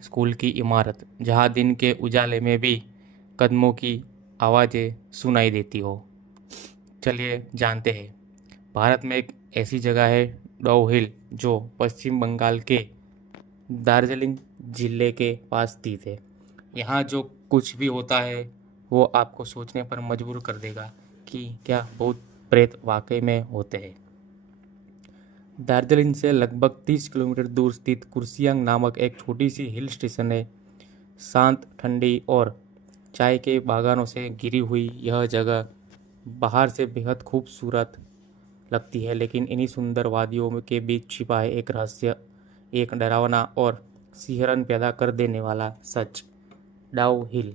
School की इमारत, जहाँ दिन के उजाले में भी कदमों की आवाज़ें सुनाई देती हो। चलिए जानते हैं। भारत में एक ऐसी जगह है डाउ हिल, जो पश्चिम बंगाल के दार्जिलिंग जिले के पास स्थित है। यहाँ जो कुछ भी होता है वो आपको सोचने पर मजबूर कर देगा कि क्या भूत प्रेत वाकई में होते हैं। दार्जिलिंग से लगभग 30 किलोमीटर दूर स्थित कुर्सियांग नामक एक छोटी सी हिल स्टेशन है। शांत, ठंडी और चाय के बागानों से घिरी हुई यह जगह बाहर से बेहद खूबसूरत लगती है, लेकिन इन्हीं सुंदर वादियों के बीच छिपा है एक रहस्य, एक डरावना और सिहरन पैदा कर देने वाला सच। डाउ हिल।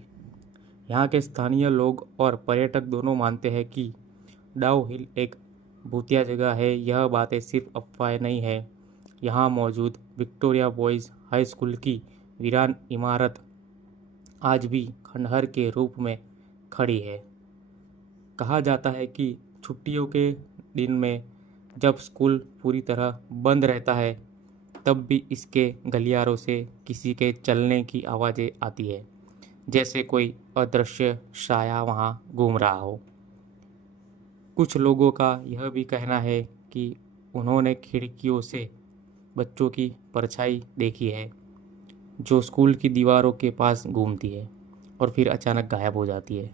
यहाँ के स्थानीय लोग और पर्यटक दोनों मानते हैं कि डाउ हिल एक भूतिया जगह है। यह बातें सिर्फ अफवाहें नहीं है। यहाँ मौजूद विक्टोरिया बॉयज़ हाई स्कूल की वीरान इमारत आज भी खंडहर के रूप में खड़ी है। कहा जाता है कि छुट्टियों के दिन में जब स्कूल पूरी तरह बंद रहता है, तब भी इसके गलियारों से किसी के चलने की आवाज़ें आती है, जैसे कोई अदृश्य साया वहाँ घूम रहा हो। कुछ लोगों का यह भी कहना है कि उन्होंने खिड़कियों से बच्चों की परछाई देखी है, जो स्कूल की दीवारों के पास घूमती है और फिर अचानक गायब हो जाती है।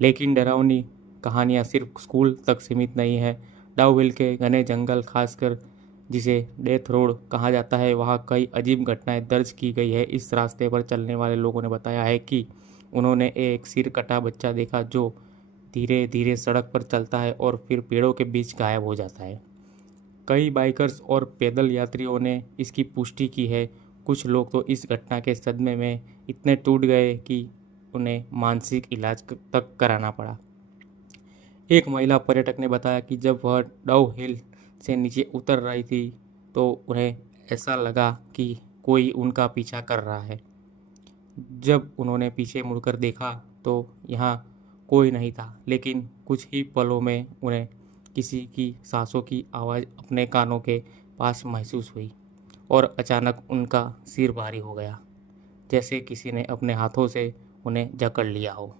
लेकिन डरावनी कहानियाँ सिर्फ स्कूल तक सीमित नहीं है। डाउ हिल के घने जंगल, खासकर जिसे डेथ रोड कहा जाता है, वहाँ कई अजीब घटनाएं दर्ज की गई है। इस रास्ते पर चलने वाले लोगों ने बताया है कि उन्होंने एक सिर कटा बच्चा देखा जो धीरे धीरे सड़क पर चलता है और फिर पेड़ों के बीच गायब हो जाता है। कई बाइकर्स और पैदल यात्रियों ने इसकी पुष्टि की है। कुछ लोग तो इस घटना के सदमे में इतने टूट गए कि उन्हें मानसिक इलाज तक कराना पड़ा। एक महिला पर्यटक ने बताया कि जब वह डाउ हिल से नीचे उतर रही थी तो उन्हें ऐसा लगा कि कोई उनका पीछा कर रहा है। जब उन्होंने पीछे मुड़कर देखा तो यहाँ कोई नहीं था, लेकिन कुछ ही पलों में उन्हें किसी की सांसों की आवाज़ अपने कानों के पास महसूस हुई और अचानक उनका सिर भारी हो गया, जैसे किसी ने अपने हाथों से उन्हें जकड़ लिया हो।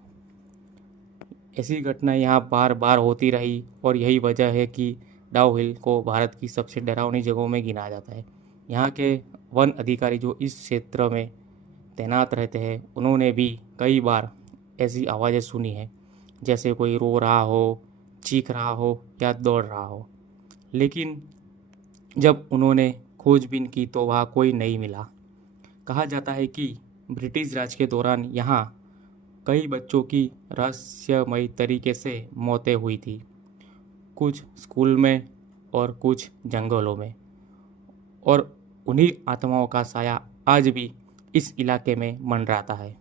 ऐसी घटनाएं यहाँ बार बार होती रही और यही वजह है कि डाउ हिल को भारत की सबसे डरावनी जगहों में गिना जाता है। यहाँ के वन अधिकारी जो इस क्षेत्र में तैनात रहते हैं, उन्होंने भी कई बार ऐसी आवाज़ें सुनी हैं, जैसे कोई रो रहा हो, चीख रहा हो या दौड़ रहा हो। लेकिन जब उन्होंने खोजबीन की तो वहाँ कोई नहीं मिला। कहा जाता है कि ब्रिटिश राज के दौरान यहाँ कई बच्चों की रहस्यमयी तरीके से मौतें हुई थी, कुछ स्कूल में और कुछ जंगलों में, और उन्हीं आत्माओं का साया आज भी इस इलाके में मंडराता है।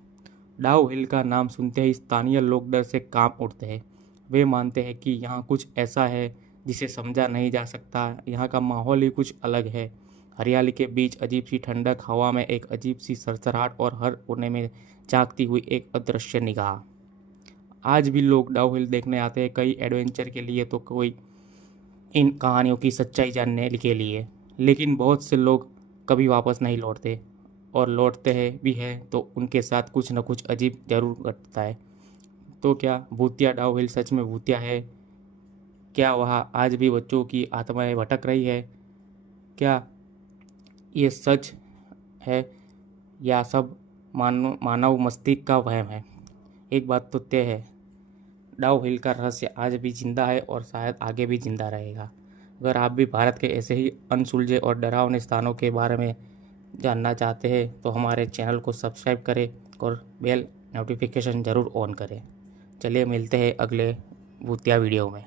डाउ हिल का नाम सुनते ही स्थानीय लोग डर से कांप उठते हैं। वे मानते हैं कि यहाँ कुछ ऐसा है जिसे समझा नहीं जा सकता। यहाँ का माहौल ही कुछ अलग है। हरियाली के बीच अजीब सी ठंडक, हवा में एक अजीब सी सरसराहट और हर कोने में झांकती हुई एक अदृश्य निगाह। आज भी लोग डाउ हिल देखने आते हैं, कई एडवेंचर के लिए तो कोई इन कहानियों की सच्चाई जानने के लिए। लेकिन बहुत से लोग कभी वापस नहीं लौटते, और लौटते हैं भी हैं तो उनके साथ कुछ न कुछ अजीब जरूर घटता है। तो क्या भूतिया डाउ हिल सच में भूतिया है? क्या वहाँ आज भी बच्चों की आत्माएं भटक रही है? क्या ये सच है या सब मानव मस्तिष्क का वहम है? एक बात तो तय है, डाउ हिल का रहस्य आज भी जिंदा है और शायद आगे भी जिंदा रहेगा। अगर आप भी भारत के ऐसे ही अनसुलझे और डरावने स्थानों के बारे में जानना चाहते हैं तो हमारे चैनल को सब्सक्राइब करें और बेल नोटिफिकेशन ज़रूर ऑन करें। चलिए मिलते हैं अगले भूतिया वीडियो में।